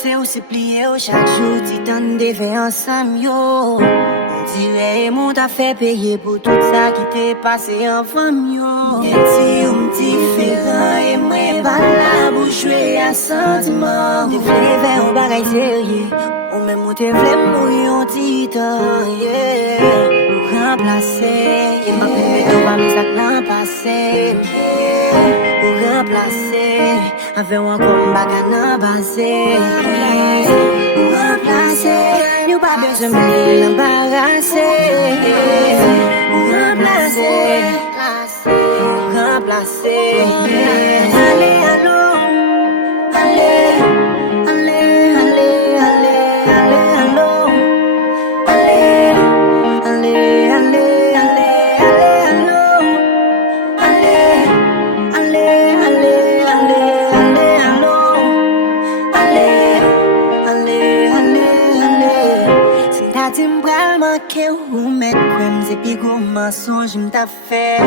c'est ou c'est plié ou chaque jour tu t'en devais ensemble yo. On dirait mon t'a fait payer pour tout ça qui t'est passé en femme yo. Et si on différent et moi pas là pour jouer à sentiment. T'es vers un bagage sérieux. Ou même où t'es v'lait mourir en titan, yeah. Pour remplacer, et ma peine tout va mes actes l'an passé, yeah. Pour remplacer, avec un combat qu'à basé, yeah. Pour remplacer, y'a pas besoin de l'embarrasser, yeah. Pour remplacer, yeah. Allez, allons, allez, allez, allez, allez. Ou mettre crème, c'est plus gros mensonge, m't'a fait.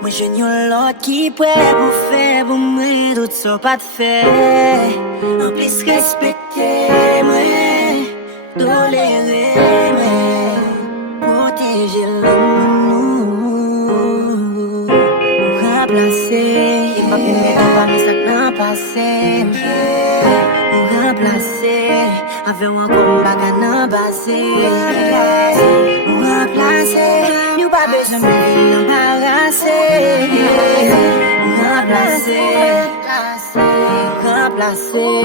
Moi, je n'y l'autre qui prêt pour faire pour moi, tout ça pas de fait. En plus, respecter, moi, tolérer, moi, protéger l'homme, remplacer, et pas permettre pas mes sacs l'an passé, remplacer, avec un combat qu'à basé, remplacer, y'a pas besoin de l'embarrasser, remplacer,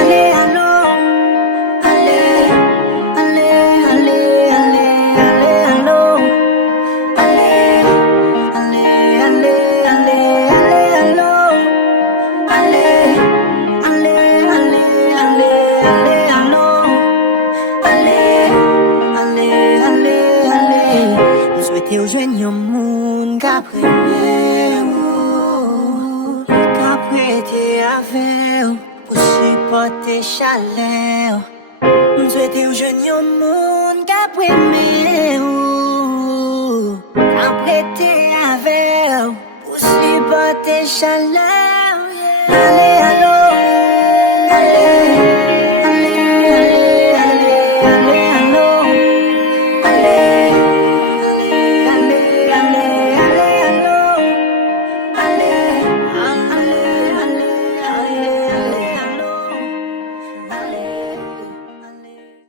allez, allons, allez, allez, allez, allez, allez, allons, allez, allez, allez, allez, allez, allons, allez, allez, allez, allez, allez, allons, allez, allez, allez, allez. Je souhaitais rejoindre un monde qu'après qu'après avec pour supporter chaleur. Je souhaitais rejoindre un monde qu'après qu'après avec pour supporter chaleur. Allez, allez.